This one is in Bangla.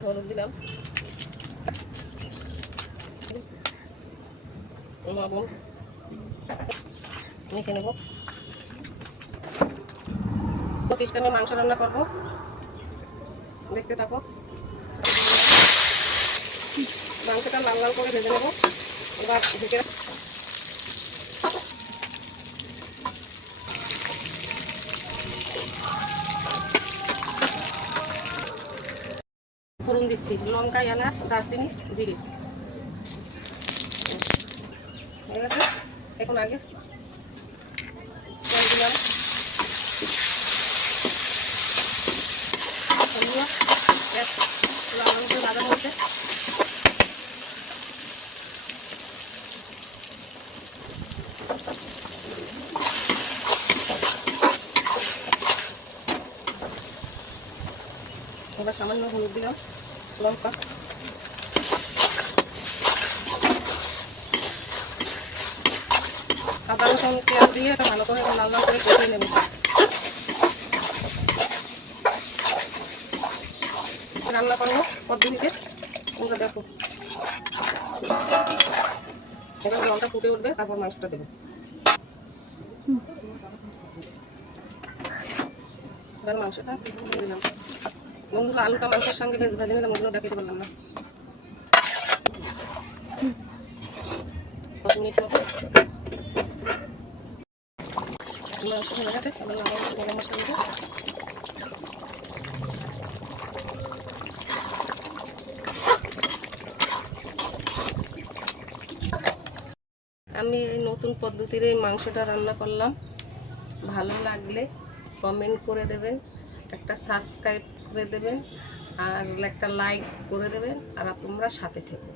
হলুদ দিলাম, লবণ মেখে নেব। সিস্টেমে মাংস রান্না করবো, দেখতে থাকো। মাংসটা লাল লাল করে ভেজে নেব। এবার ঢেকে ফোড়ন দিচ্ছি, লঙ্কা, এলাচ, দারচিনি, জিরে। হয়ে গেছে। এখন আগে তেল দিলাম, লাল লাল করে ভাজা হয়েছে। এবার সামান্য হলুদ দিলাম, লঙ্কা, আদা রসুন পেঁয়াজ দিয়ে এটা ভালো করে লাল লাল করে কষিয়ে নেব। রান্না করবো পদ্ধতিতে তোমরা দেখো। এবার জলটা ফুটে উঠবে, তারপর মাংসটা দেবো। এবার মাংসটা দিয়ে দিলাম। বন্ধুরা, আলুটা মাংসের সঙ্গে ভেজে নিলাম, ওগুলো দেখাতে পারলাম না। 5 মিনিট মতো মাংস হয়ে গেছে। এবার গরম মশলা দেবো। আমি এই নতুন পদ্ধতির এই মাংসটা রান্না করলাম। ভালো লাগলে কমেন্ট করে দেবেন, একটা সাবস্ক্রাইব করে দেবেন, আর একটা লাইক করে দেবেন, আর তোমরা সাথে থেকো।